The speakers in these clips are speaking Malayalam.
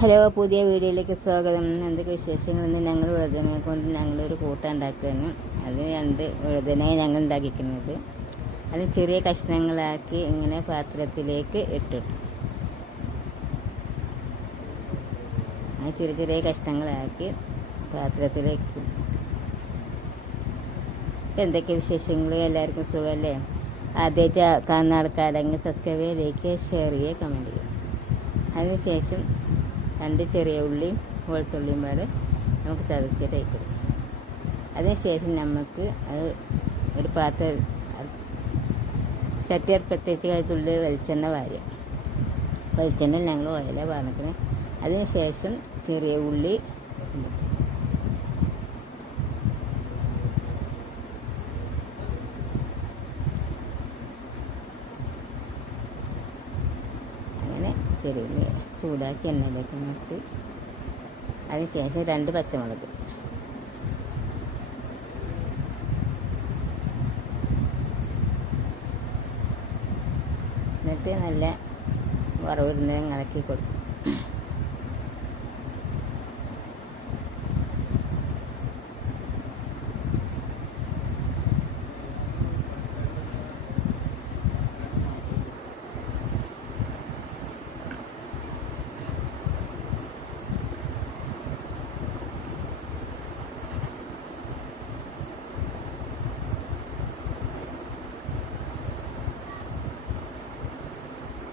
ഹലോ പുതിയ വീഡിയോയിലേക്ക് സ്വാഗതം. എന്തൊക്കെ വിശേഷങ്ങളെന്ന് ഞങ്ങൾ വഴുതനെ കൊണ്ട് ഞങ്ങളൊരു കൂട്ടം ഉണ്ടാക്കുകയാണ്. അത് രണ്ട് വഴുതനെ ഞങ്ങൾ ഉണ്ടാക്കിക്കുന്നത് അത് ചെറിയ കഷ്ണങ്ങളാക്കി ഇങ്ങനെ പാത്രത്തിലേക്ക് ഇട്ടു. ആ ചെറിയ ചെറിയ കഷ്ണങ്ങളാക്കി പാത്രത്തിലേക്ക് എന്തൊക്കെ വിശേഷങ്ങൾ? എല്ലാവർക്കും സുഖമല്ലേ? ആദ്യമായിട്ട് കാണുന്ന ആൾക്കാരെങ്കിൽ സബ്സ്ക്രൈബ് ചെയ്യുക ഷെയർ ചെയ്യുക കമന്റ് ചെയ്യുക. അതിനുശേഷം രണ്ട് ചെറിയ ഉള്ളിയും വെളുത്തുള്ളിയും പാടെ നമുക്ക് ചതച്ചിട്ട് അയക്കും അതിനുശേഷം നമുക്ക് അത് ഒരു പാത്രം ചട്ടി പ്രത്യേകിച്ച് കഴിക്കുള്ളിൽ വെളിച്ചെണ്ണ വാരുക. വെളിച്ചെണ്ണ ഞങ്ങൾ ഓയില പറഞ്ഞിട്ട് അതിനുശേഷം ചെറിയ ഉള്ളി ഇടും. അങ്ങനെ ചെറിയ ചൂടാക്കി എണ്ണയിലേക്ക് ഇട്ട് അതിനുശേഷം രണ്ട് പച്ചമുളക്. എന്നിട്ട് നല്ല വറവിരുന്ന് ഇളക്കി കൊടുക്കും.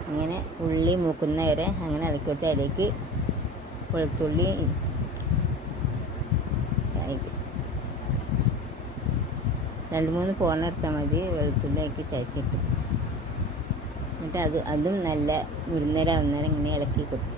ഇങ്ങനെ ഉള്ളി മൂക്കുന്ന വരെ അങ്ങനെ ഇളക്കിയിട്ട് അതിലേക്ക് വെളുത്തുള്ളി രണ്ട് മൂന്ന് പോന്ന എടുത്താൽ മതി വെളുത്തുള്ളി ആക്കി ചതച്ചിട്ട്. എന്നിട്ട് അത് അതും നല്ല മുരുന്നേര ഒന്നേരം ഇങ്ങനെ ഇളക്കി കൊടുക്കും.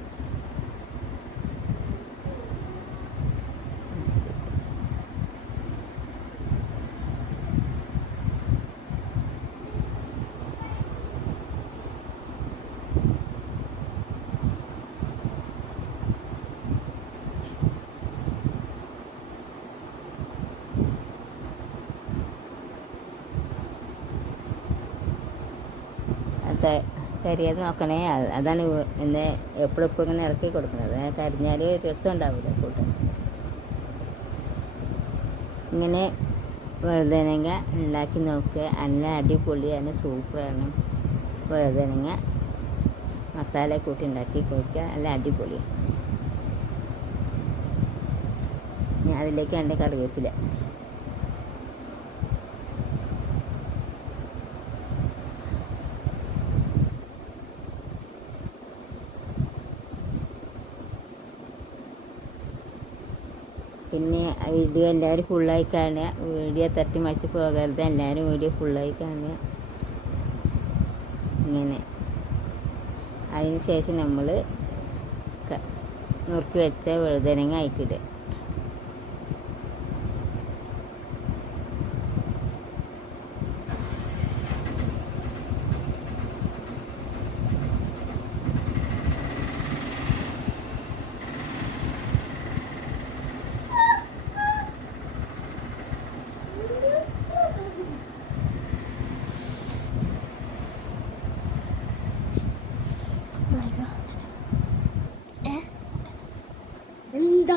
ക- കരിയത് നോക്കണേ. അതാണ് എന്നെ എപ്പോഴും എപ്പോഴും ഇങ്ങനെ ഇറക്കി കൊടുക്കുന്നത്. കരിഞ്ഞാലേ കരിഞ്ഞാൽ രസം ഉണ്ടാവില്ല കൂട്ടം ഇങ്ങനെ വഴുതനങ്ങ ഉണ്ടാക്കി നോക്കുക. നല്ല അടിപൊളിയാണ് സൂപ്പറാണ് വഴുതനങ്ങ. മസാല കൂട്ടി ഉണ്ടാക്കി കൊടുക്കുക. നല്ല അടിപൊളി. ഇനി അതിലേക്ക് എന്റെ കറിവേപ്പില. പിന്നെ വീഡിയോ എല്ലാവരും ഫുള്ളായി കാണുക. വീഡിയോ തട്ടി മാറ്റി പോകരുത്. എല്ലാവരും വീഡിയോ ഫുള്ളായി കാണുക. ഇങ്ങനെ. അതിന് ശേഷം നമ്മൾ നുറുക്കി വെച്ച വഴുതനങ്ങ അയക്കിടുക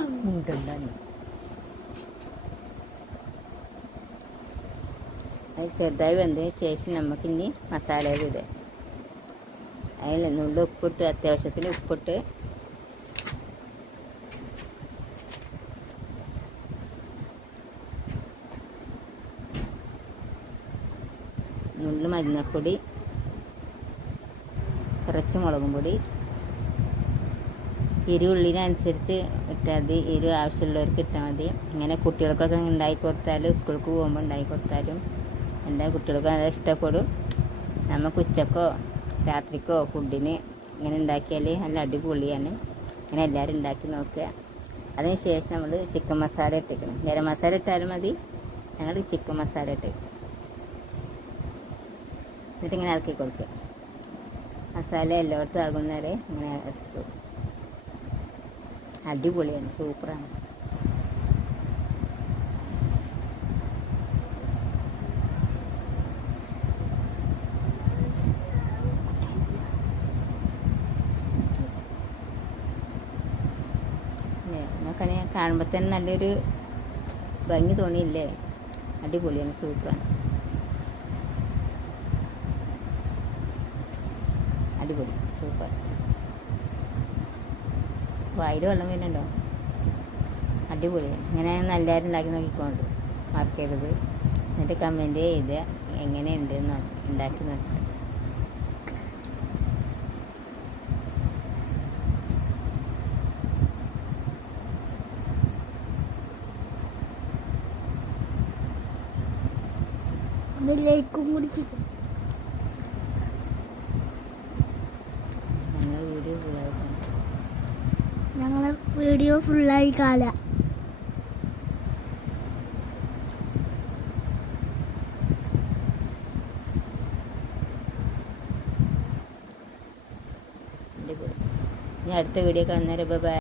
എന്താണ് ഉണ്ടുണ്ടാകും അത് ചെറുതായി വെന്തതിന് ശേഷം നമുക്കിനി മസാലയിൽ ഇടുക. അതിൽ നുള്ളി ഉപ്പിട്ട് അത്യാവശ്യത്തിന് ഉപ്പിട്ട്. നുള്ളു മഞ്ഞൾപ്പൊടി കുറച്ച് മുളകും പൊടി. എരിവുള്ളിനനുസരിച്ച് ഇട്ടാൽ മതി. എരിവ് ആവശ്യമുള്ളവർക്ക് ഇട്ടാൽ മതി. ഇങ്ങനെ കുട്ടികൾക്കൊക്കെ ഉണ്ടാക്കി കൊടുത്താൽ സ്കൂൾക്ക് പോകുമ്പോൾ ഉണ്ടാക്കി കൊടുത്താലും എന്റെ കുട്ടികൾക്ക് നല്ല ഇഷ്ടപ്പെടും. നമുക്ക് ഉച്ചക്കോ രാത്രിക്കോ ഫുഡിന് ഇങ്ങനെ ഉണ്ടാക്കിയാൽ നല്ല അടിപൊളിയാണ്. ഇങ്ങനെ എല്ലാവരും ഉണ്ടാക്കി നോക്കുക. അതിന് ശേഷം നമ്മൾ ചിക്കൻ മസാല ഇട്ടിക്കണം. ഗരം മസാല ഇട്ടാലും മതി. ഞങ്ങൾ ചിക്കൻ മസാല ഇട്ട് എന്നിട്ട് ഇങ്ങനെ കൊടുക്കുക. മസാല എല്ലായിടത്തും ആകുന്നവരെ ഇങ്ങനെ ഇട്ടു അടിപൊളിയാണ് സൂപ്പറാണ്. നോക്കണേ കാണുമ്പോൾ തന്നെ നല്ലൊരു ഭംഗി തോന്നിയില്ലേ? അടിപൊളിയാണ് സൂപ്പറാണ്. അടിപൊളി സൂപ്പർ. വായിൽ വെള്ളം വരുന്നുണ്ടോ? അടിപൊളിയാണ് ഇങ്ങനെ നല്ലതായിട്ട് ഉണ്ടാക്കി നോക്കിക്കൊണ്ട്. മാർക്ക് ചെയ്തത്. എന്നിട്ട് കമന്റ് ചെയ്ത് എങ്ങനെയുണ്ട് ഉണ്ടാക്കി നോക്കി ും. ലൈക്കും കൂടി ചെയ്യും. ഞങ്ങൾ വീഡിയോ ഞങ്ങളെ വീഡിയോ ഫുള്ളായി കാല. ഇനി അടുത്ത വീഡിയോ കാണുന്നേരം ബൈ